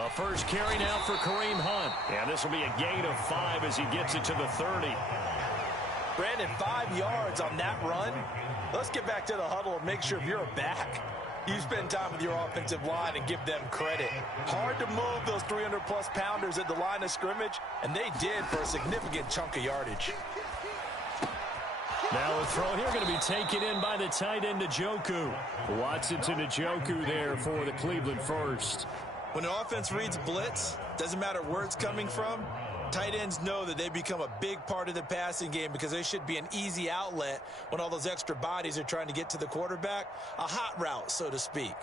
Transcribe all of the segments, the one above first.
A first carry now for Kareem Hunt. And this will be a gain of 5 as he gets it to the 30. Brandon, 5 yards on that run. Let's get back to the huddle and make sure if you're a back, you spend time with your offensive line and give them credit. Hard to move those 300-plus pounders at the line of scrimmage, and they did for a significant chunk of yardage. Now a throw here going to be taken in by the tight end, Njoku. Watson to Njoku there for the Cleveland first. When the offense reads blitz, doesn't matter where it's coming from, tight ends know that they become a big part of the passing game because they should be an easy outlet when all those extra bodies are trying to get to the quarterback. A hot route, so to speak.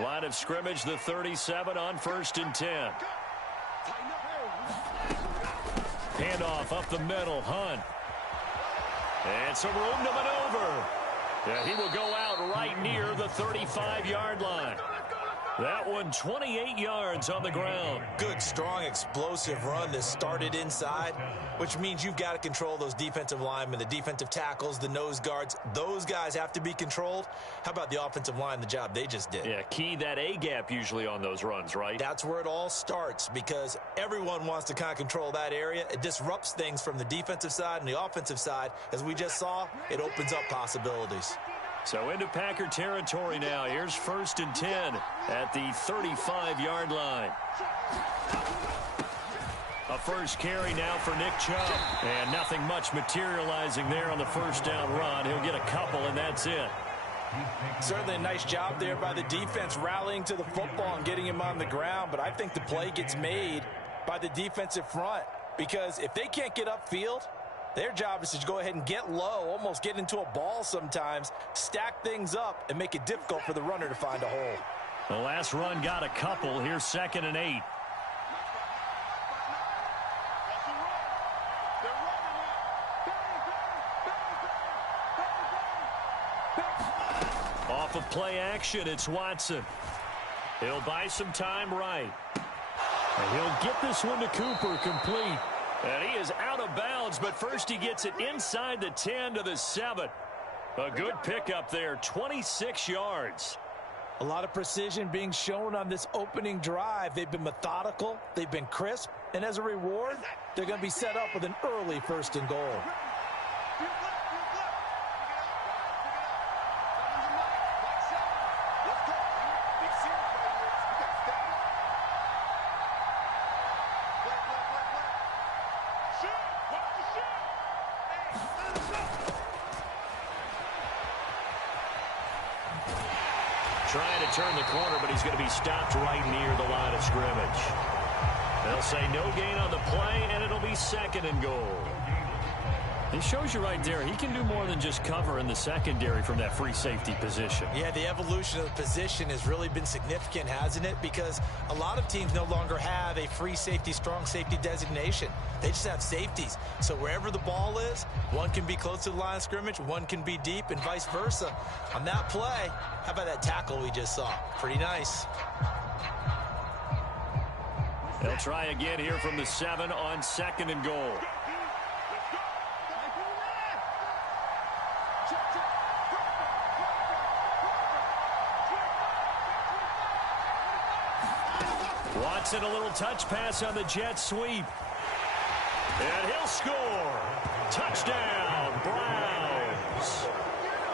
Line of scrimmage, the 37 on 1st and 10. Handoff up the middle, Hunt. And some room to maneuver. Yeah, he will go out right near the 35-yard line. That one 28 yards on the ground. Good, strong, explosive run that started inside, which means you've got to control those defensive linemen, the defensive tackles, the nose guards. Those guys have to be controlled. How about the offensive line, the job they just did? Yeah, key that A-gap usually on those runs, right? That's where it all starts because everyone wants to kind of control that area. It disrupts things from the defensive side and the offensive side. As we just saw, it opens up possibilities. So into Packer territory now. Here's 1st and 10 at the 35-yard line. A first carry now for Nick Chubb. And nothing much materializing there on the first down run. He'll get a couple, and that's it. Certainly a nice job there by the defense rallying to the football and getting him on the ground. But I think the play gets made by the defensive front because if they can't get upfield, their job is to go ahead and get low, almost get into a ball sometimes, stack things up, and make it difficult for the runner to find a hole. The last run got a couple. Here's 2nd and 8. Off of play action, it's Watson. He'll buy some time right. And he'll get this one to Cooper, complete. And he is out of bounds, but first he gets it inside the 10 to the 7. A good pickup there, 26 yards. A lot of precision being shown on this opening drive. They've been methodical, they've been crisp, and as a reward, they're going to be set up with an early 1st and goal. Trying to turn the corner, but he's going to be stopped right near the line of scrimmage. They'll say no gain on the play, and it'll be 2nd and goal. It shows you right there, he can do more than just cover in the secondary from that free safety position. Yeah, the evolution of the position has really been significant, hasn't it? Because a lot of teams no longer have a free safety, strong safety designation. They just have safeties. So wherever the ball is, one can be close to the line of scrimmage, one can be deep, and vice versa. On that play, how about that tackle we just saw? Pretty nice. They'll try again here from the 7 on 2nd and goal. Watson, a little touch pass on the jet sweep. And he'll score. Touchdown, Browns.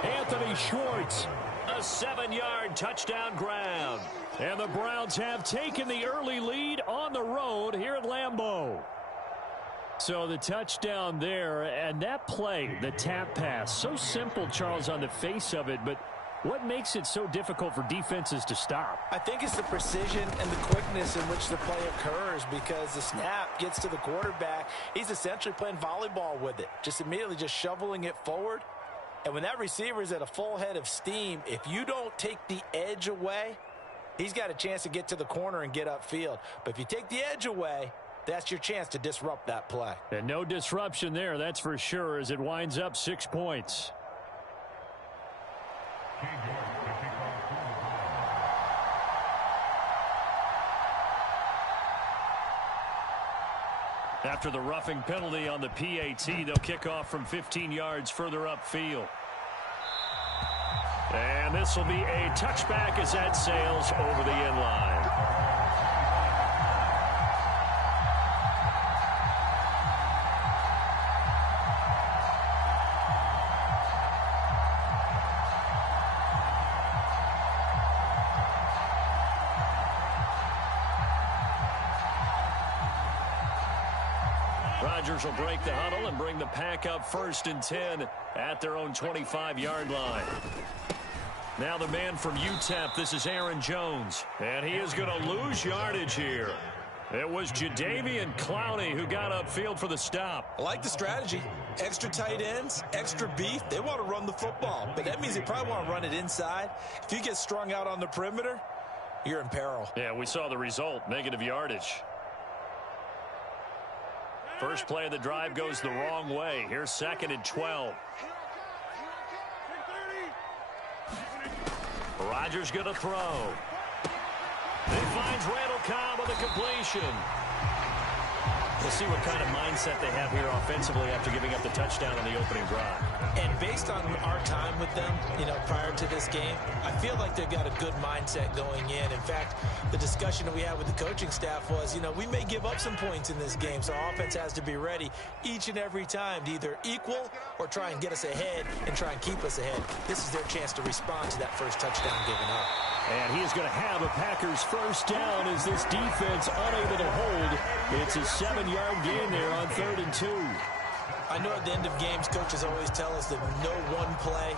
Anthony Schwartz, a 7-yard touchdown grab. And the Browns have taken the early lead on the road here at Lambeau. So the touchdown there, and that play, the tap pass, so simple, Charles, on the face of it, but what makes it so difficult for defenses to stop? I think it's the precision and the quickness in which the play occurs because the snap gets to the quarterback. He's essentially playing volleyball with it, just immediately just shoveling it forward. And when that receiver is at a full head of steam, if you don't take the edge away, he's got a chance to get to the corner and get upfield. But if you take the edge away, that's your chance to disrupt that play. And no disruption there, that's for sure, as it winds up 6 points. After the roughing penalty on the PAT, they'll kick off from 15 yards further upfield. And this will be a touchback as that sails over the end line. Rodgers will break the huddle and bring the pack up 1st and 10 at their own 25-yard line. Now the man from UTEP, this is Aaron Jones. And he is going to lose yardage here. It was Jadeveon Clowney who got upfield for the stop. I like the strategy. Extra tight ends, extra beef. They want to run the football, but that means they probably want to run it inside. If you get strung out on the perimeter, you're in peril. Yeah, we saw the result, negative yardage. First play of the drive goes the wrong way. Here's 2nd and 12. Rodgers going to throw. He finds Randall Cobb with a completion. We'll see what kind of mindset they have here offensively after giving up the touchdown on the opening drive. And based on our time with them, prior to this game, I feel like they've got a good mindset going in. In fact, the discussion that we had with the coaching staff was, we may give up some points in this game, so our offense has to be ready each and every time to either equal or try and get us ahead and try and keep us ahead. This is their chance to respond to that first touchdown given up. And he is going to have a Packers first down as this defense unable to hold. It's a 7-yard gain there on 3rd and 2. I know at the end of games, coaches always tell us that no one play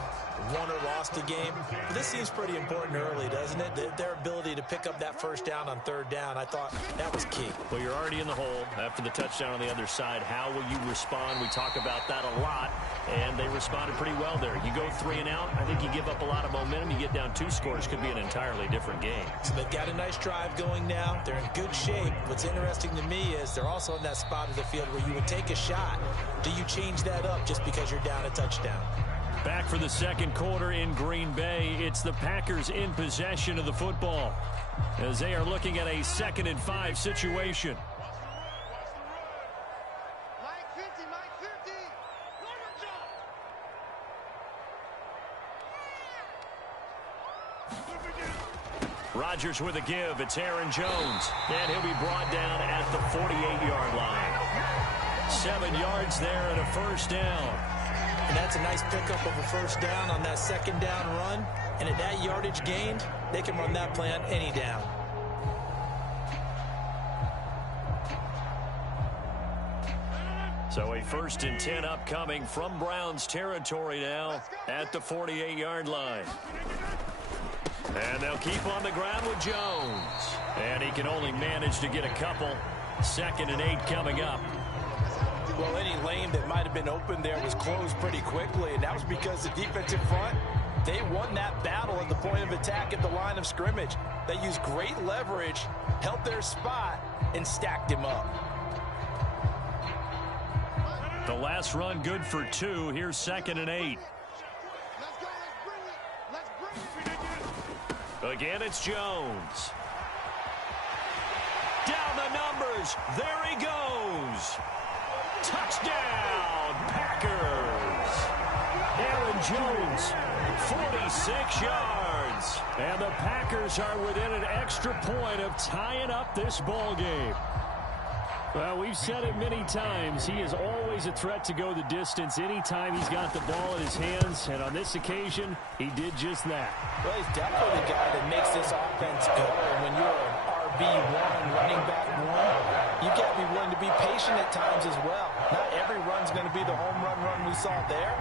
won or lost a game. But this seems pretty important early, doesn't it? Their ability to pick up that first down on 3rd down, I thought that was key. Well, you're already in the hole after the touchdown on the other side. How will you respond? We talk about that a lot, and they responded pretty well there. You go 3 and out, I think you give up a lot of momentum. You get down 2 scores, could be an entirely different game. So they've got a nice drive going now. They're in good shape. What's interesting to me is they're also in that spot of the field where you would take a shot. Do you change that up just because you're down a touchdown? Back for the second quarter in Green Bay. It's the Packers in possession of the football as they are looking at a 2nd and 5 situation. Rodgers with a give. It's Aaron Jones. And he'll be brought down at the 48-yard line. 7 yards there and a first down. And that's a nice pickup of a first down on that 2nd down run. And at that yardage gained, they can run that play on any down. So a 1st and 10 upcoming from Browns territory now at the 48-yard line. And they'll keep on the ground with Jones. And he can only manage to get a couple. 2nd and 8 coming up. Well, any lane that might have been open there was closed pretty quickly, and that was because the defensive front, they won that battle at the point of attack at the line of scrimmage. They used great leverage, held their spot, and stacked him up. The last run good for 2. Here's 2nd and 8. Again, it's Jones. Down the numbers. There he goes. Touchdown, Packers. Aaron Jones, 46 yards. And the Packers are within an extra point of tying up this ball game. Well, we've said it many times. He is always a threat to go the distance anytime he's got the ball in his hands. And on this occasion, he did just that. Well, he's definitely the guy that makes this offense go. And when you're an RB1, running back 1, you got to be willing to be patient at times as well. Not every run's going to be the home run we saw there.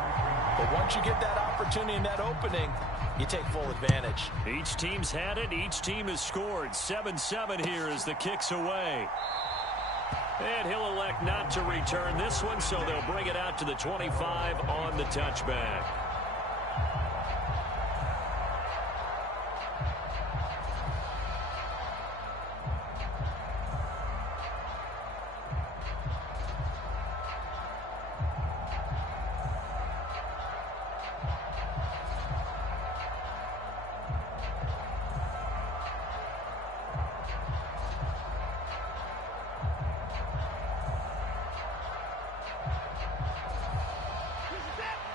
But once you get that opportunity and that opening, you take full advantage. Each team's had it. Each team has scored. 7-7 here as the kick's away. And he'll elect not to return this one, so they'll bring it out to the 25 on the touchback.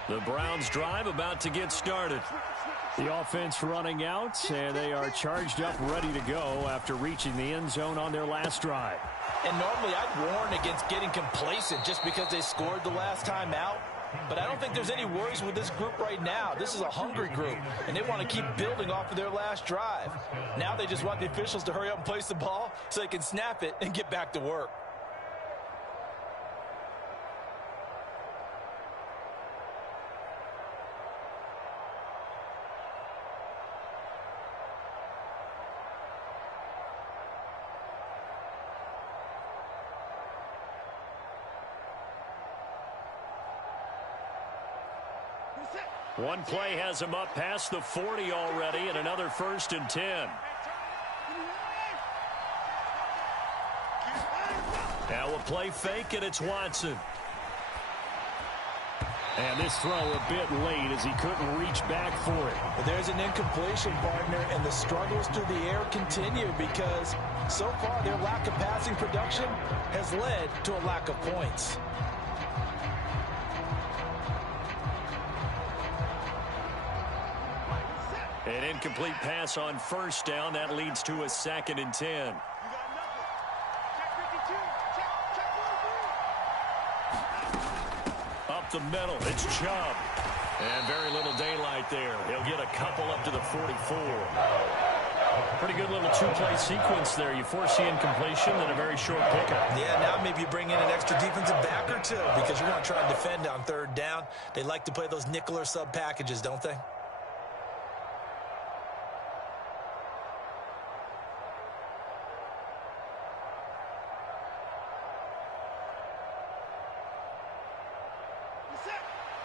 The Browns drive about to get started. The offense running out, and they are charged up, ready to go after reaching the end zone on their last drive. And normally I'd warn against getting complacent just because they scored the last time out. But I don't think there's any worries with this group right now. This is a hungry group, and they want to keep building off of their last drive. Now they just want the officials to hurry up and place the ball so they can snap it and get back to work. One play has him up past the 40 already, and another 1st and 10. Now a play fake, and it's Watson. And this throw a bit late as he couldn't reach back for it. But there's an incompletion, partner, and the struggles through the air continue because so far their lack of passing production has led to a lack of points. An incomplete pass on 1st down. That leads to a 2nd and 10. Up the middle, it's Chubb. And very little daylight there. He'll get a couple up to the 44. Pretty good little two-play sequence there. You force the incompletion, then a very short pickup. Yeah, now maybe you bring in an extra defensive back or two because you're going to try and defend on 3rd down. They like to play those nickel or sub packages, don't they?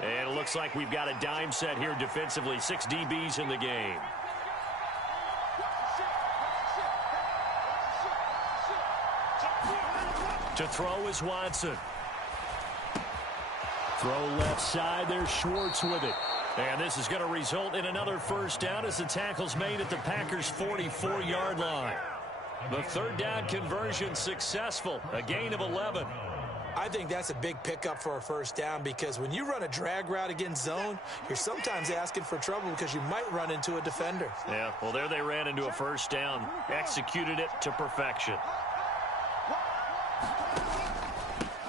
And it looks like we've got a dime set here defensively. 6 DBs in the game. To throw is Watson. Throw left side. There's Schwartz with it. And this is going to result in another 1st down as the tackle's made at the Packers' 44-yard line. The 3rd down conversion successful. A gain of 11. I think that's a big pickup for a 1st down because when you run a drag route against zone, you're sometimes asking for trouble because you might run into a defender. Yeah, well, there they ran into a 1st down. Executed it to perfection.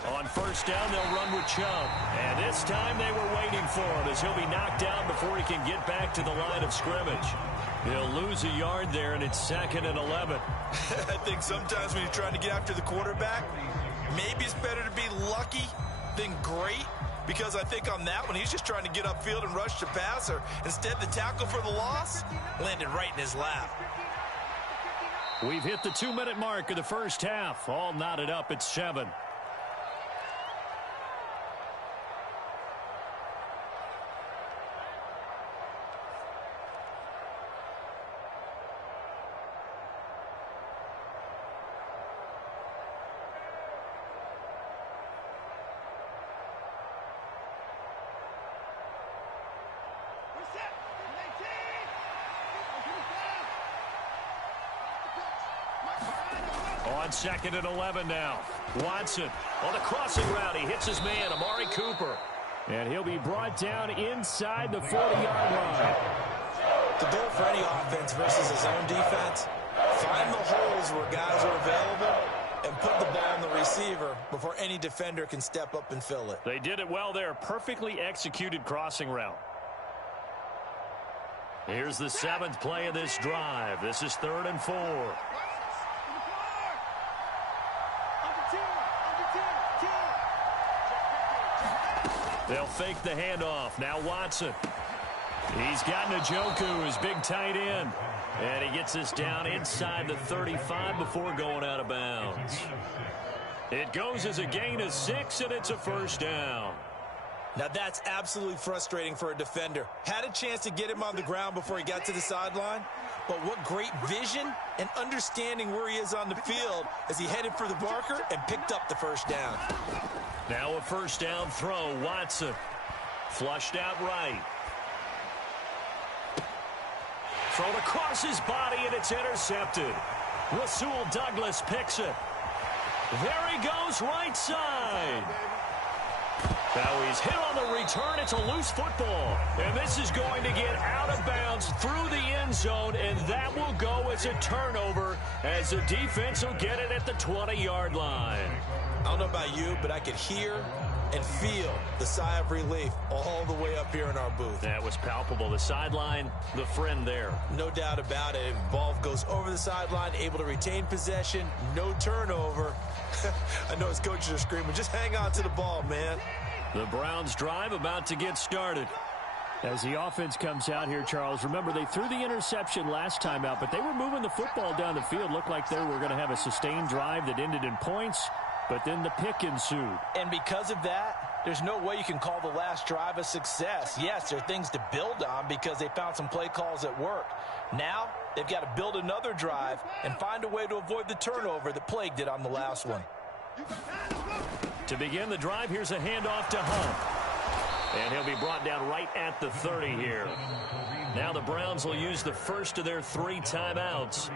On 1st down, they'll run with Chubb. And this time they were waiting for him as he'll be knocked down before he can get back to the line of scrimmage. He'll lose a yard there, and it's 2nd and 11. I think sometimes when you're trying to get after the quarterback, maybe it's better to be lucky than great, because I think on that one, he's just trying to get upfield and rush the passer. Instead, the tackle for the loss landed right in his lap. We've hit the 2-minute mark of the 1st half. All knotted up at 7. On 2nd and 11 now. Watson on the crossing route. He hits his man, Amari Cooper. And he'll be brought down inside the 40-yard line. The goal for any offense versus a zone defense, find the holes where guys are available and put the ball on the receiver before any defender can step up and fill it. They did it well there. Perfectly executed crossing route. Here's the 7th play of this drive. This is 3rd and 4. They'll fake the handoff. Now Watson. He's got Njoku, his big tight end. And he gets this down inside the 35 before going out of bounds. It goes as a gain of 6, and it's a 1st down. Now that's absolutely frustrating for a defender. Had a chance to get him on the ground before he got to the sideline, but what great vision and understanding where he is on the field as he headed for the marker and picked up the 1st down. Now a 1st down throw. Watson flushed out right. Thrown across his body, and it's intercepted. Rasul Douglas picks it. There he goes, right side. Now he's hit on the return. It's a loose football. And this is going to get out of bounds through the end zone, and that will go as a turnover as the defense will get it at the 20-yard line. I don't know about you, but I could hear and feel the sigh of relief all the way up here in our booth. That was palpable. The sideline, the friend there. No doubt about it. Ball goes over the sideline, able to retain possession, no turnover. I know his coaches are screaming, just hang on to the ball, man. The Browns drive about to get started. As the offense comes out here, Charles, remember they threw the interception last time out, but they were moving the football down the field. Looked like they were going to have a sustained drive that ended in points, but then the pick ensued. And because of that, there's no way you can call the last drive a success. Yes, there are things to build on because they found some play calls that work. Now, they've got to build another drive and find a way to avoid the turnover that plagued it on the last one. To begin the drive, here's a handoff to Hunt. And he'll be brought down right at the 30 here. Now the Browns will use the first of their 3 timeouts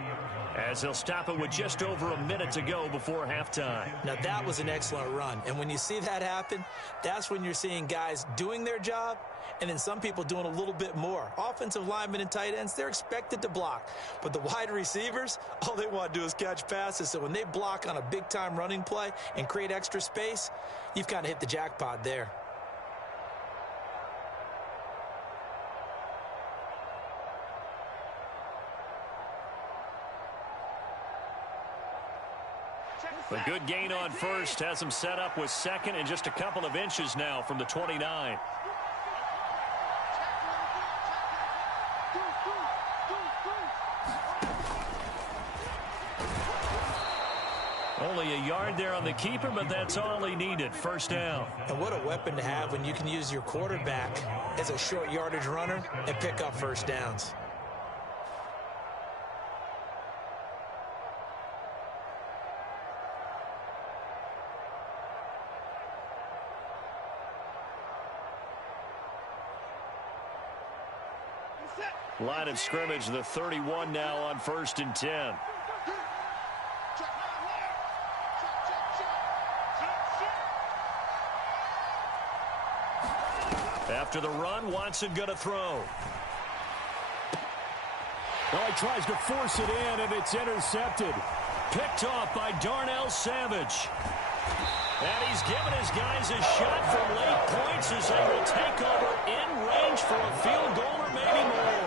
as they'll stop it with just over a minute to go before halftime. Now that was an excellent run. And when you see that happen, that's when you're seeing guys doing their job and then some people doing a little bit more. Offensive linemen and tight ends, they're expected to block. But the wide receivers, all they want to do is catch passes. So when they block on a big-time running play and create extra space, you've kind of hit the jackpot there. A good gain on first has him set up with second and just a couple of inches now from the 29. Only a yard there on the keeper, but that's all he needed. First down. And what a weapon to have when you can use your quarterback as a short yardage runner and pick up first downs. Line of scrimmage, the 31 now on 1st and 10. After the run, Watson going to throw. Well, he tries to force it in, and it's intercepted. Picked off by Darnell Savage. And he's given his guys a shot from late points as they will take over in range for a field goal or maybe more.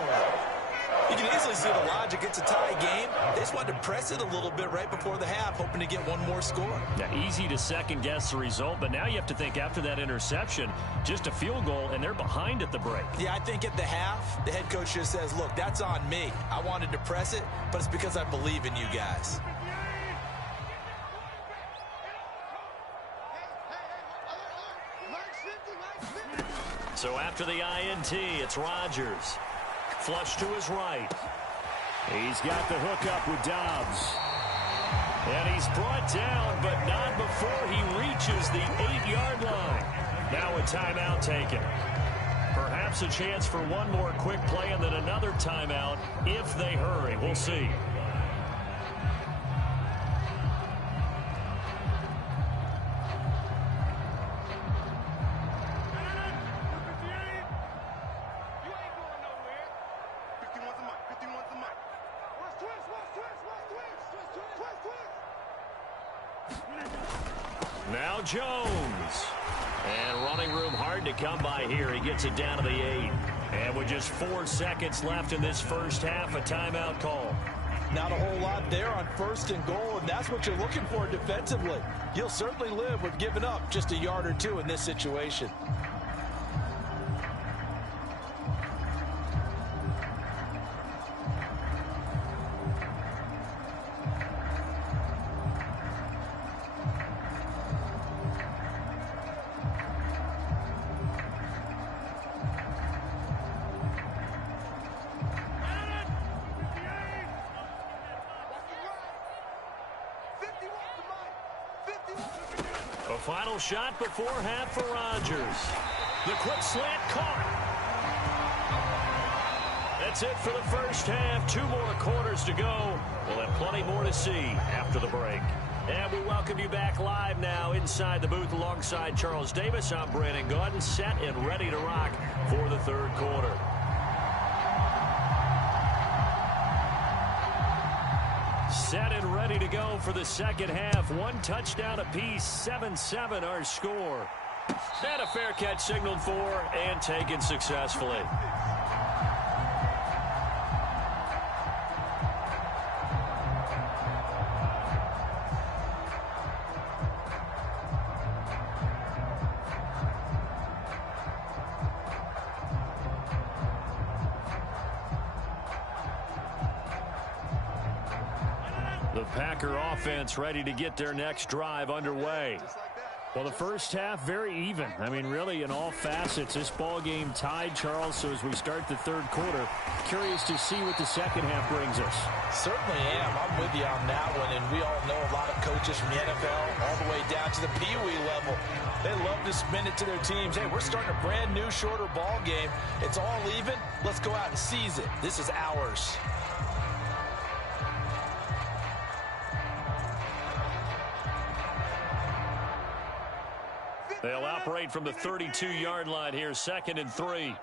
You can easily see the logic. It's a tie game. They just wanted to press it a little bit right before the half, hoping to get one more score. Yeah, easy to second-guess the result, but now you have to think after that interception, just a field goal, and they're behind at the break. Yeah, I think at the half, the head coach just says, look, that's on me. I wanted to press it, but it's because I believe in you guys. So after the INT, it's Rodgers. Flush to his right. He's got the hook up with Dobbs. And he's brought down, but not before he reaches the 8-yard line. Now a timeout taken. Perhaps a chance for one more quick play and then another timeout if they hurry. We'll see. Now Jones. And running room hard to come by here. He gets it down to the 8. And with just 4 seconds left in this first half, a timeout call. Not a whole lot there on 1st and goal, and that's what you're looking for defensively. You'll certainly live with giving up just a yard or two in this situation. A final shot before half for Rodgers. The quick slant caught. That's it for the first half. 2 more quarters to go. We'll have plenty more to see after the break. And we welcome you back live now inside the booth alongside Charles Davis. I'm Brandon Gaudin, set and ready to rock for the third quarter. Set and ready to go for the second half. One touchdown apiece, 7-7 our score. And a fair catch signaled for and taken successfully. The Packer offense ready to get their next drive underway. Well, the first half, very even. I mean, really, in all facets, this ball game tied, Charles. So as we start the third quarter, curious to see what the second half brings us. Certainly am. I'm with you on that one. And we all know a lot of coaches from the NFL all the way down to the Pee Wee level. They love to spin it to their teams. Hey, we're starting a brand new, shorter ball game. It's all even. Let's go out and seize it. This is ours. They'll operate from the 32-yard line here, 2nd and 3.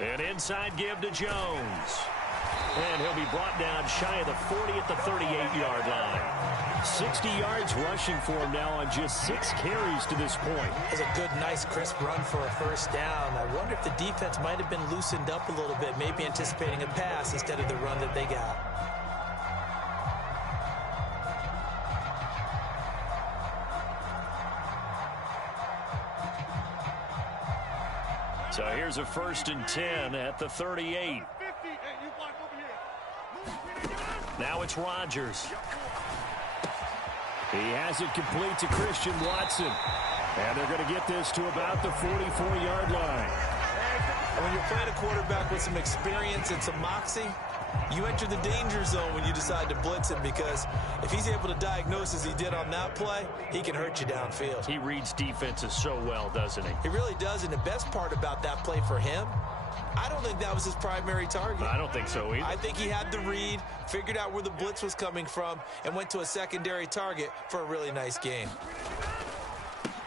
An inside give to Jones. And he'll be brought down shy of the 40 at the 38-yard line. 60 yards rushing for him now on just 6 carries to this point. It's a good, nice, crisp run for a first down. I wonder if the defense might have been loosened up a little bit, maybe anticipating a pass instead of the run that they got. So here's a 1st and 10 at the 38. Now it's Rodgers. He has it complete to Christian Watson. And they're going to get this to about the 44-yard line. And when you're playing a quarterback with some experience and some moxie, you enter the danger zone when you decide to blitz him, because if he's able to diagnose as he did on that play, he can hurt you downfield. He reads defenses so well, doesn't he? He really does, and the best part about that play for him, I don't think that was his primary target. I don't think so either. I think he had the read, figured out where the blitz was coming from, and went to a secondary target for a really nice game.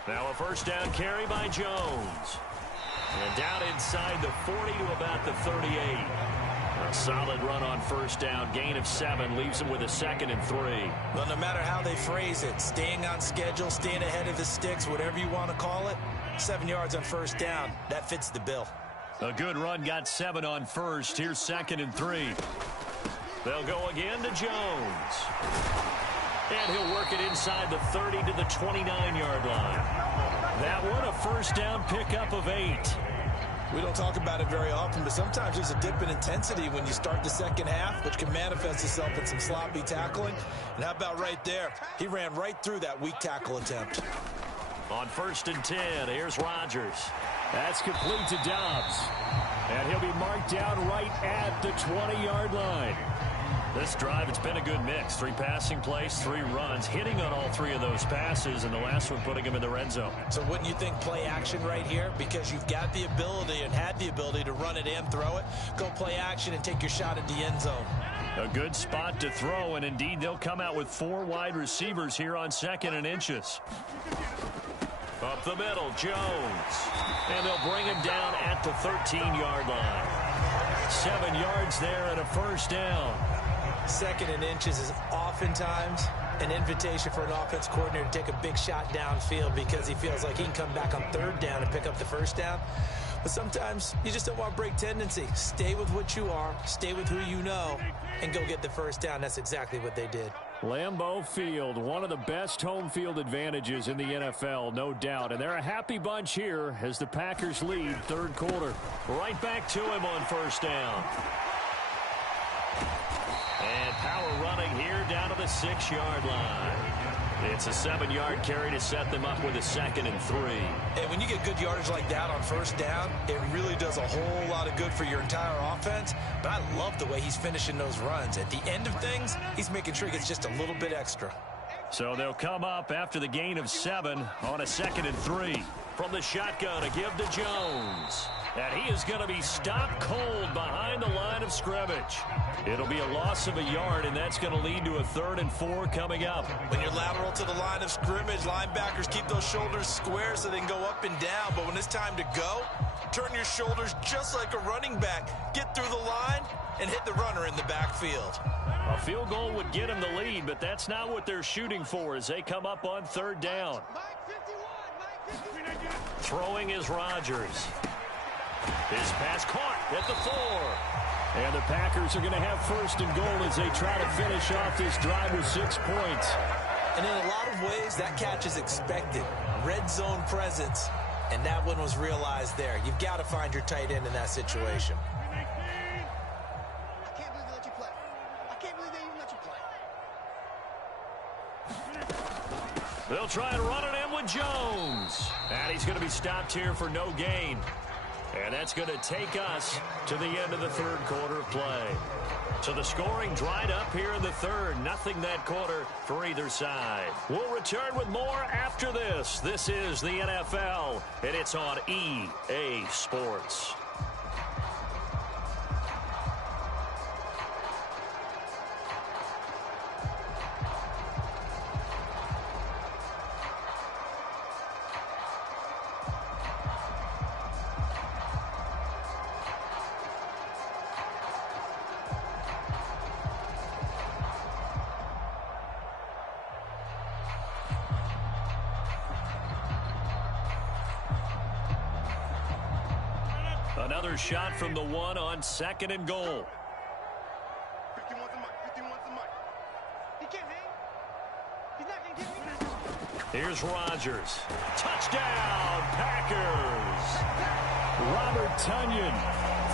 Now a first down carry by Jones. And down inside the 40 to about the 38. A solid run on first down. Gain of 7 leaves him with a 2nd and 3. Well, no matter how they phrase it, staying on schedule, staying ahead of the sticks, whatever you want to call it, 7 yards on first down, that fits the bill. A good run, got 7 on first. Here's 2nd and 3. They'll go again to Jones. And he'll work it inside the 30 to the 29-yard line. That one, a first down pickup of 8. We don't talk about it very often, but sometimes there's a dip in intensity when you start the second half, which can manifest itself in some sloppy tackling. And how about right there? He ran right through that weak tackle attempt. On 1st and 10, here's Rodgers. That's complete to Dobbs. And he'll be marked down right at the 20-yard line. This drive, it's been a good mix. 3 passing plays, 3 runs, hitting on all 3 of those passes, and the last one putting him in the red zone. So wouldn't you think play action right here? Because you've got the ability and had the ability to run it and throw it. Go play action and take your shot at the end zone. A good spot to throw, and indeed they'll come out with 4 wide receivers here on 2nd and inches. Up the middle, Jones. And they'll bring him down at the 13-yard line. 7 yards there and a first down. 2nd and inches is oftentimes an invitation for an offense coordinator to take a big shot downfield because he feels like he can come back on 3rd down and pick up the first down. But sometimes you just don't want to break tendency. Stay with what you are, stay with who you know, and go get the first down. That's exactly what they did. Lambeau Field, one of the best home field advantages in the NFL, no doubt. And they're a happy bunch here as the Packers lead 3rd quarter. Right back to him on first down. And power running here down to the 6-yard line. It's a 7-yard carry to set them up with a 2nd and 3. And when you get good yardage like that on first down, it really does a whole lot of good for your entire offense. But I love the way he's finishing those runs. At the end of things, he's making sure he gets just a little bit extra. So they'll come up after the gain of 7 on a 2nd and 3. from the shotgun. A give to Jones. And he is going to be stopped cold behind the line of scrimmage. It'll be a loss of a yard, and that's going to lead to a 3rd and 4 coming up. When you're lateral to the line of scrimmage, linebackers keep those shoulders square so they can go up and down. But when it's time to go, turn your shoulders just like a running back. Get through the line and hit the runner in the backfield. A field goal would get him the lead, but that's not what they're shooting for as they come up on 3rd down. Throwing is Rodgers. His pass caught at the 4. And the Packers are going to have 1st and goal as they try to finish off this drive with 6 points. And in a lot of ways, that catch is expected. Red zone presence, and that one was realized there. You've got to find your tight end in that situation. I can't believe they let you play. I can't believe they even let you play. They'll try and run it in with Jones. And he's going to be stopped here for no gain. And that's going to take us to the end of the 3rd quarter of play. So the scoring dried up here in the 3rd. Nothing that quarter for either side. We'll return with more after this. This is the NFL, and it's on EA Sports. Another shot from the 1 on 2nd and goal. 51's the mic. 51's the mic. He can't hang. He's not going to get me. Here's Rodgers. Touchdown, Packers. Robert Tonyan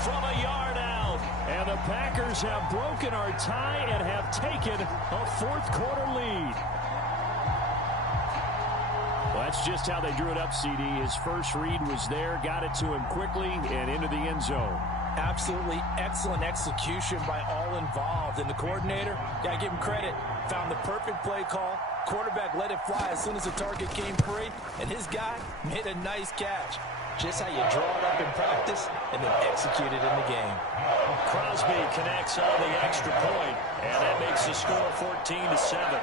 From a yard out. And the Packers have broken our tie and have taken a 4th quarter lead. Well, that's just how they drew it up, CD. His first read was there, got it to him quickly, and into the end zone. Absolutely excellent execution by all involved. And the coordinator, got to give him credit, found the perfect play call. Quarterback let it fly as soon as the target came free, and his guy made a nice catch. Just how you draw it up in practice and then execute it in the game. Crosby connects on the extra point, and that makes the score 14-7.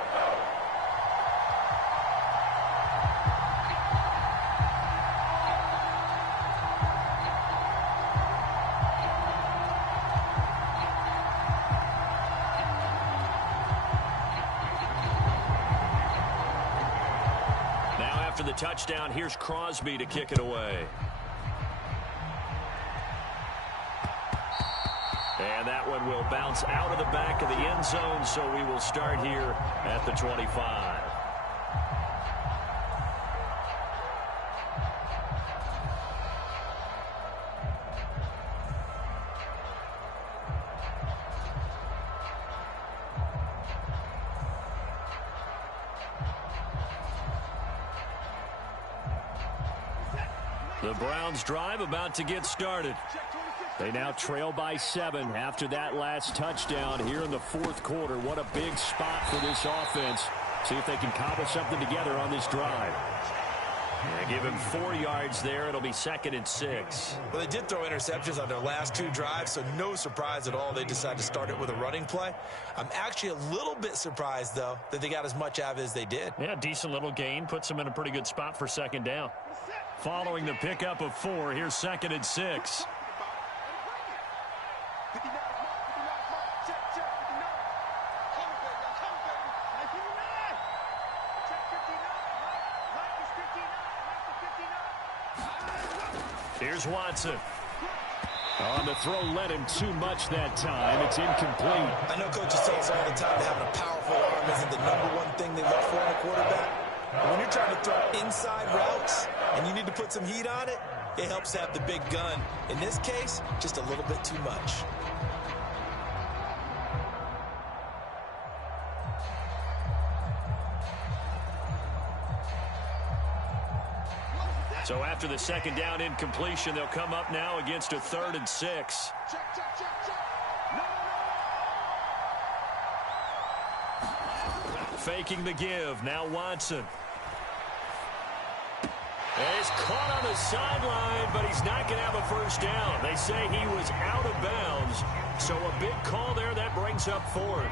After the touchdown, here's Crosby to kick it away. And that one will bounce out of the back of the end zone, so we will start here at the 25. The Browns drive about to get started. They now trail by 7 after that last touchdown here in the 4th quarter. What a big spot for this offense. See if they can cobble something together on this drive. And give him 4 yards there. It'll be 2nd and 6. Well, they did throw interceptions on their last 2 drives, so no surprise at all they decided to start it with a running play. I'm actually a little bit surprised, though, that they got as much out of it as they did. Yeah, decent little gain. Puts them in a pretty good spot for 2nd down. Following the pickup of 4, here's 2nd and 6. Here's Watson. On the throw, led him too much that time. It's incomplete. I know coaches tell us all the time that having a powerful arm isn't the #1 thing they look for in a quarterback. But when you're trying to throw inside routes and you need to put some heat on it, it helps to have the big gun. In this case, just a little bit too much. So after the 2nd down incompletion, they'll come up now against a 3rd and 6. Faking the give. Now Watson. And he's caught on the sideline, but he's not going to have a first down. They say he was out of bounds, so a big call there that brings up fourth.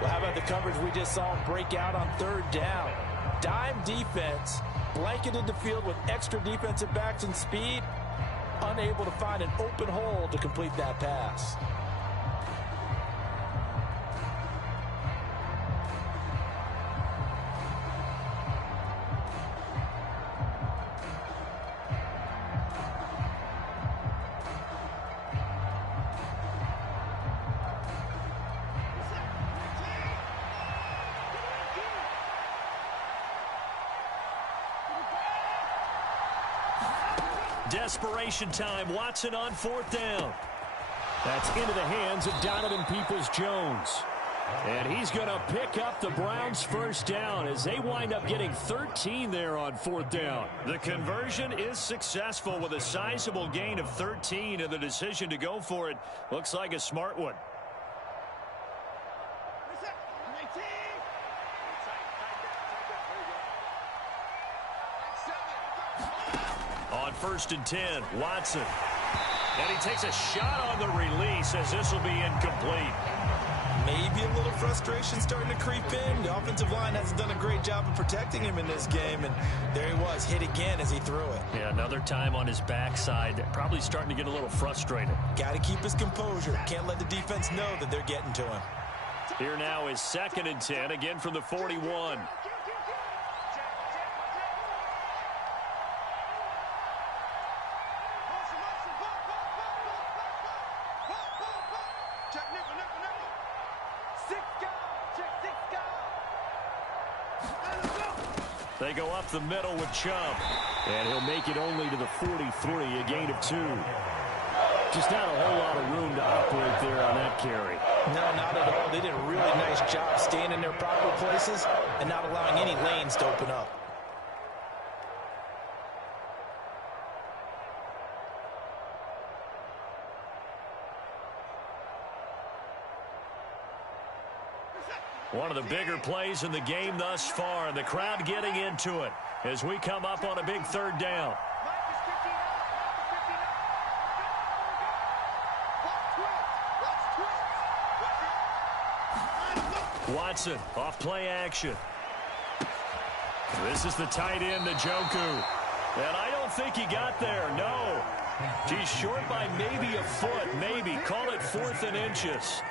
Well, how about the coverage we just saw him break out on third down? Dime defense, blanketed the field with extra defensive backs and speed, unable to find an open hole to complete that pass. Desperation time. Watson on fourth down. That's into the hands of Donovan Peoples-Jones. And he's going to pick up the Browns' first down as they wind up getting 13 there on fourth down. The conversion is successful with a sizable gain of 13, and the decision to go for it looks like a smart one. On 1st and 10, Watson. And he takes a shot on the release as this will be incomplete. Maybe a little frustration starting to creep in. The offensive line hasn't done a great job of protecting him in this game, and there he was, hit again as he threw it. Yeah, another time on his backside, probably starting to get a little frustrated. Got to keep his composure. Can't let the defense know that they're getting to him. Here now is 2nd and 10, again from the 41. They go up the middle with Chubb. And he'll make it only to the 43, a gain of 2. Just not a whole lot of room to operate there on that carry. No, not at all. They did a really nice job staying in their proper places and not allowing any lanes to open up. One of the bigger plays in the game thus far, and the crowd getting into it as we come up on a big 3rd down. Watson off play action. This is the tight end, Njoku. And I don't think he got there, no. He's short by maybe a foot, maybe. Call it 4th and inches.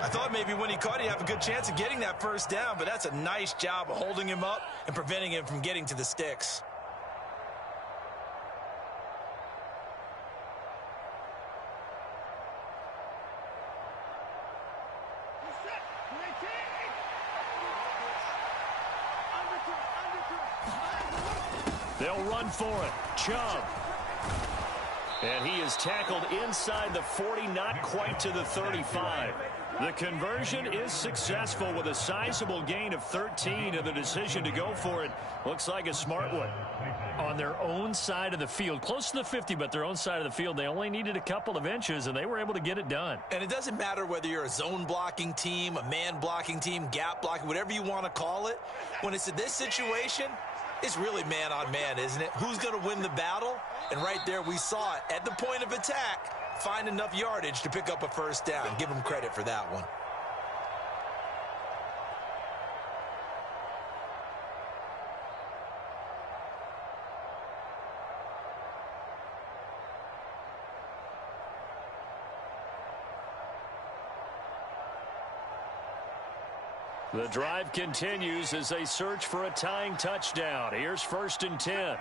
I thought maybe when he caught it, he'd have a good chance of getting that first down, but that's a nice job of holding him up and preventing him from getting to the sticks. They'll run for it. Chubb. And he is tackled inside the 40, not quite to the 35. The conversion is successful with a sizable gain of 13, and the decision to go for it looks like a smart one. On their own side of the field, close to the 50, but their own side of the field, they only needed a couple of inches, and they were able to get it done. And it doesn't matter whether you're a zone blocking team, a man blocking team, gap blocking, whatever you want to call it. When it's in this situation, it's really man on man, isn't it? Who's going to win the battle? And right there we saw it at the point of attack. Find enough yardage to pick up a first down. Give him credit for that one. The drive continues as they search for a tying touchdown. Here's 1st and 10.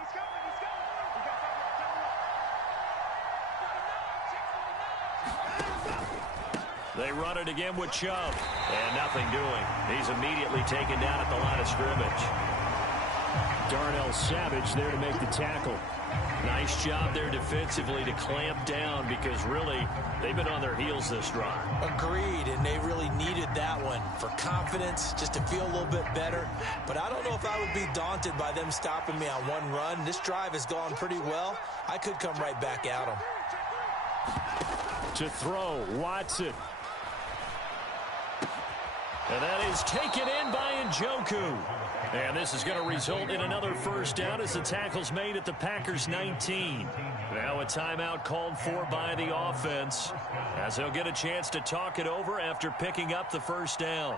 They run it again with Chubb. And nothing doing. He's immediately taken down at the line of scrimmage. Darnell Savage there to make the tackle. Nice job there defensively to clamp down because really they've been on their heels this drive. Agreed, and they really needed that one for confidence, just to feel a little bit better. But I don't know if I would be daunted by them stopping me on one run. This drive has gone pretty well. I could come right back at them. To throw, Watson. And that is taken in by Njoku. And this is going to result in another first down as the tackle's made at the Packers' 19. Now a timeout called for by the offense as they'll get a chance to talk it over after picking up the first down.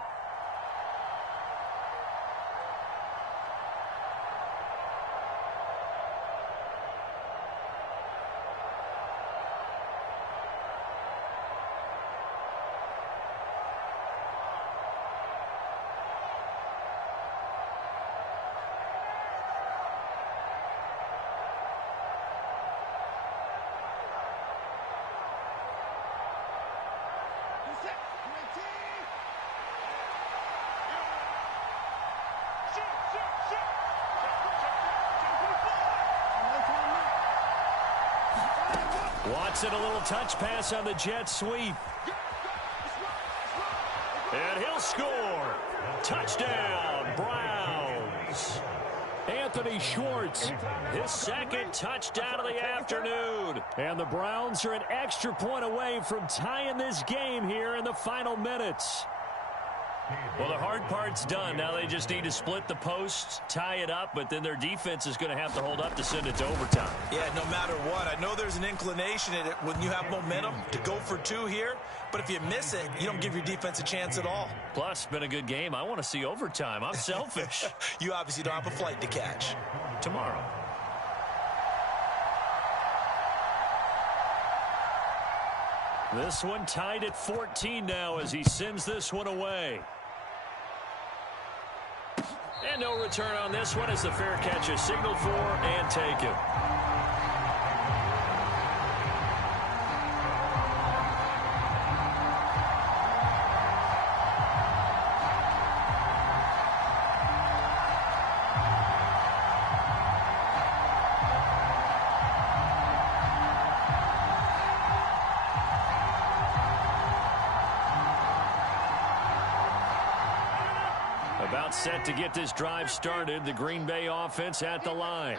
Watson, a little touch pass on the jet sweep. And he'll score. Touchdown, Browns. Anthony Schwartz, his second touchdown of the afternoon. And the Browns are an extra point away from tying this game here in the final minutes. Well, the hard part's done. Now they just need to split the posts, tie it up, but then their defense is going to have to hold up to send it to overtime. Yeah, no matter what. I know there's an inclination in it when you have momentum to go for two here, but if you miss it, you don't give your defense a chance at all. Plus, been a good game. I want to see overtime. I'm selfish. You obviously don't have a flight to catch. Tomorrow. This one tied at 14 now as he sends this one away. And no return on this one as the fair catch is signaled for and taken. About set to get this drive started. The Green Bay offense at the line.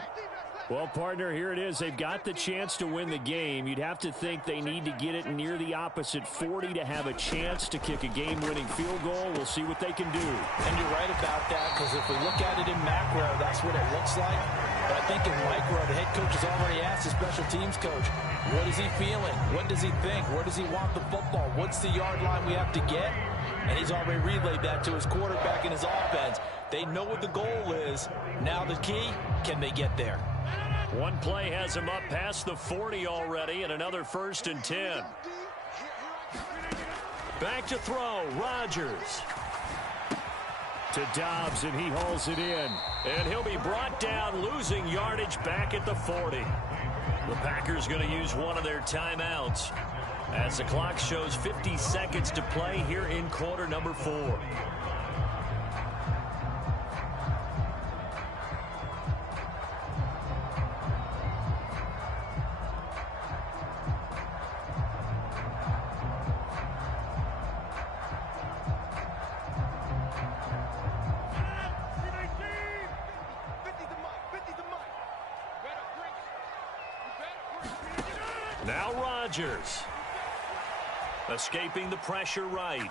Well, partner, here it is. They've got the chance to win the game. You'd have to think they need to get it near the opposite 40 to have a chance to kick a game-winning field goal. We'll see what they can do. And you're right about that, because if we look at it in macro, that's what it looks like. But I think in micro, the head coach has already asked the special teams coach, what is he feeling? What does he think? Where does he want the football? What's the yard line we have to get? And he's already relayed that to his quarterback and his offense. They know what the goal is. Now the key, can they get there? One play has him up past the 40 already, and another 1st and 10. Back to throw, Rodgers. To Dobbs, and he hauls it in. And he'll be brought down, losing yardage back at the 40. The Packers going to use one of their timeouts as the clock shows 50 seconds to play here in quarter number 4. Now Rodgers. Escaping the pressure right.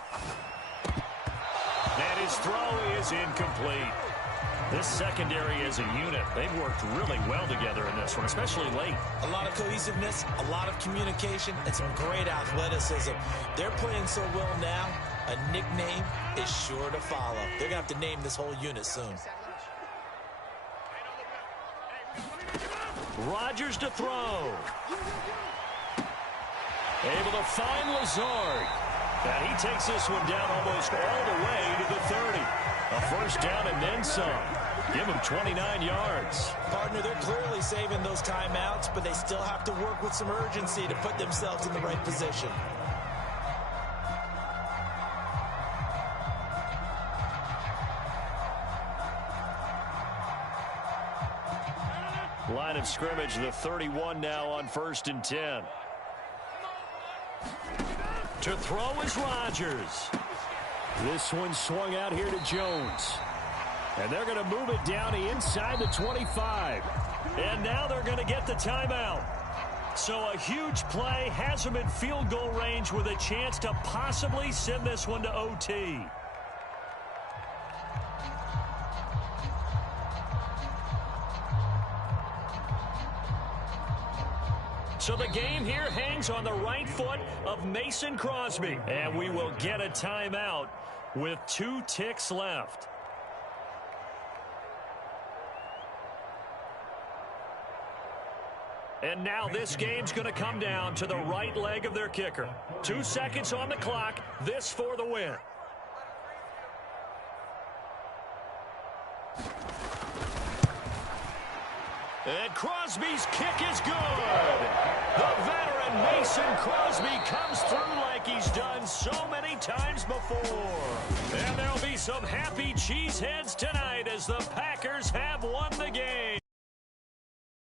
And his throw is incomplete. This secondary as a unit, they've worked really well together in this one, especially late. A lot of cohesiveness, a lot of communication, and some great athleticism. They're playing so well now, a nickname is sure to follow. They're going to have to name this whole unit soon. Rodgers to throw. Able to find Lazard. And he takes this one down almost all the way to the 30. A first down and then some. Give him 29 yards. Partner, they're clearly saving those timeouts, but they still have to work with some urgency to put themselves in the right position. Line of scrimmage, the 31 now on 1st and 10. To throw is Rodgers. This one swung out here to Jones. And they're going to move it down inside the 25. And now they're going to get the timeout. So a huge play has them in field goal range with a chance to possibly send this one to OT. game here hangs on the right foot of Mason Crosby. And we will get a timeout with 2 ticks left. And now this game's going to come down to the right leg of their kicker. 2 seconds on the clock. This for the win. And Crosby's kick is good. The veteran Mason Crosby comes through like he's done so many times before. And there'll be some happy cheeseheads tonight as the Packers have won the game.